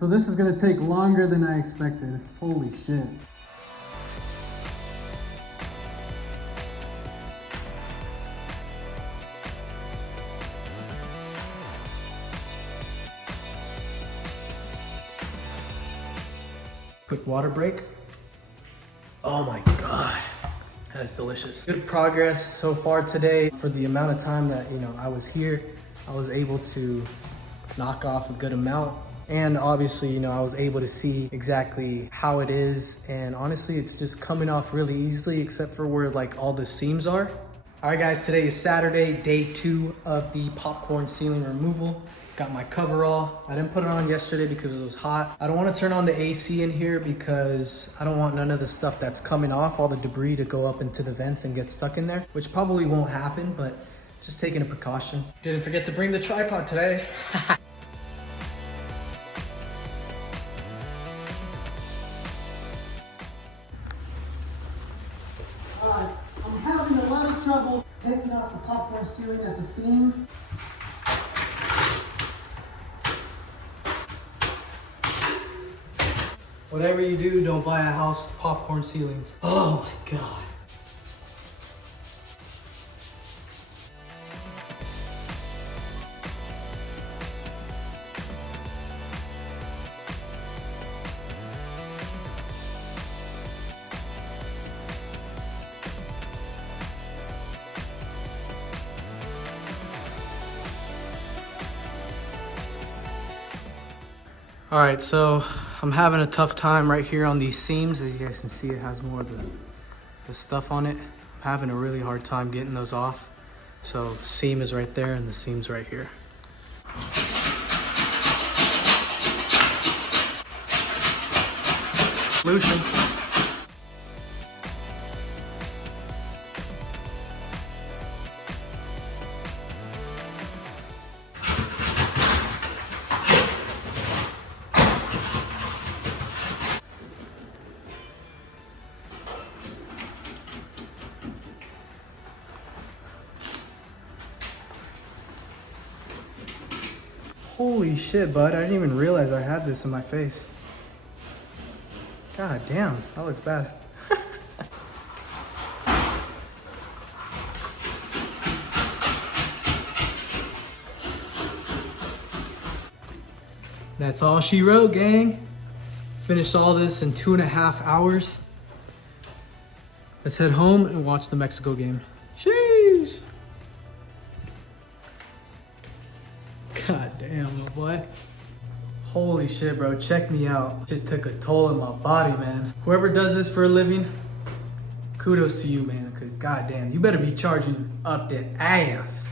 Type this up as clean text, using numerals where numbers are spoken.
So this is gonna take longer than I expected. Holy shit. Quick water break. Oh my God, that is delicious. Good progress so far today. For the amount of time that, I was here, I was able to knock off a good amount. And obviously, I was able to see exactly how it is. And honestly, it's just coming off really easily, except for where like all the seams are. All right guys, today is Saturday, day 2 of the popcorn ceiling removal. Got my coverall. I didn't put it on yesterday because it was hot. I don't want to turn on the AC in here because I don't want none of the stuff that's coming off, all the debris, to go up into the vents and get stuck in there, which probably won't happen, but just taking a precaution. Didn't forget to bring the tripod today. I'm having a lot of trouble taking off the popcorn ceiling at the seam. Whatever you do, don't buy a house with popcorn ceilings. Oh my God. All right, so I'm having a tough time right here on these seams. As you guys can see, it has more of the stuff on it. I'm having a really hard time getting those off. So seam is right there and the seam's right here. Solution. Holy shit, bud. I didn't even realize I had this in my face. God damn, that looks bad. That's all she wrote, gang. Finished all this in 2.5 hours. Let's head home and watch the Mexico game. Sheesh. God damn, my boy. Holy shit, bro. Check me out. Shit took a toll on my body, man. Whoever does this for a living, kudos to you, man. Cause goddamn, you better be charging up the ass.